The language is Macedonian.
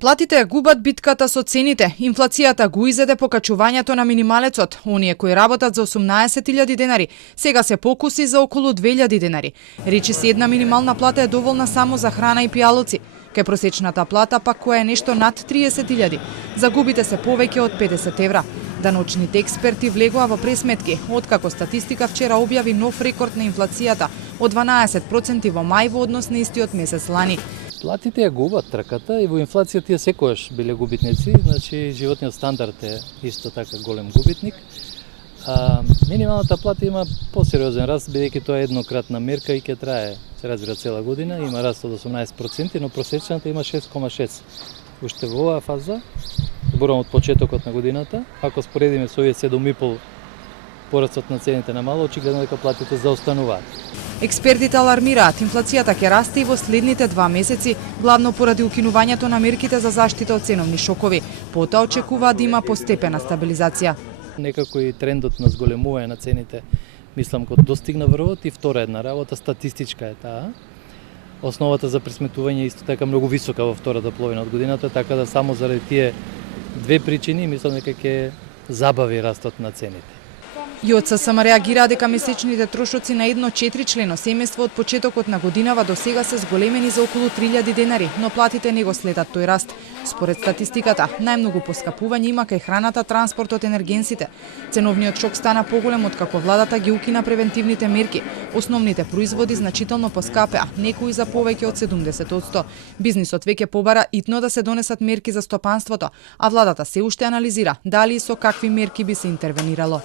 Платите ја губат битката со цените. Инфлацијата го изеде покачувањето на минималецот. Оние кои работат за 18.000 денари, сега се покуси за околу 2.000 денари. Речи се една минимална плата е доволна само за храна и пијалоци. Кај просечната плата пак која е нешто над 30.000. Загубите се повеќе од 50 евра. Даночните експерти влегоа во пресметки, откако статистика вчера објави нов рекорд на инфлацијата од 12% во мај во однос на истиот месец лани. Платите ја губат трката и во инфлација тие секојаш биле губитници, значи животниот стандард е исто така голем губитник. Минималната плата има посериозен раст, бидејќи тоа е еднократна мерка и ќе трае, се разбира, цела година, има раст од 18%, но просечната има 6,6%. Уште во оваа фаза, зборувам од почетокот на годината, ако споредиме со овие 7,5% порастот на цените на мало, очигледно дека платите заостануваат. Експертите алармираат, инфлацијата ќе расте и во следните 2 месеци, главно поради укинувањето на мерките за заштита од ценовни шокови. Потоа очекуваат да има постепена стабилизација. Некако и трендот на зголемување на цените, мислам, кога достигна врвот, и втора една работа, статистичка е таа. Основата за пресметување е исто така многу висока во втората половина од годината, така да само заради тие две причини мислам дека ќе забави растот на цените. ЈОЦСМ реагираа дека месечните трошоци на едно 4-члено семејство од почетокот на годинава до сега се зголемени за околу 3.000 денари, но платите не го следат тој раст. Според статистиката, најмногу поскапување има кај храната, транспортот, енергенсите. Ценовниот шок стана поголем откако владата ги укина превентивните мерки. Основните производи значително поскапеа, некои за повеќе од 70%. Бизнисот веќе побара итно да се донесат мерки за стопанството, а владата се уште анализира дали и со какви мерки би се интервенирало.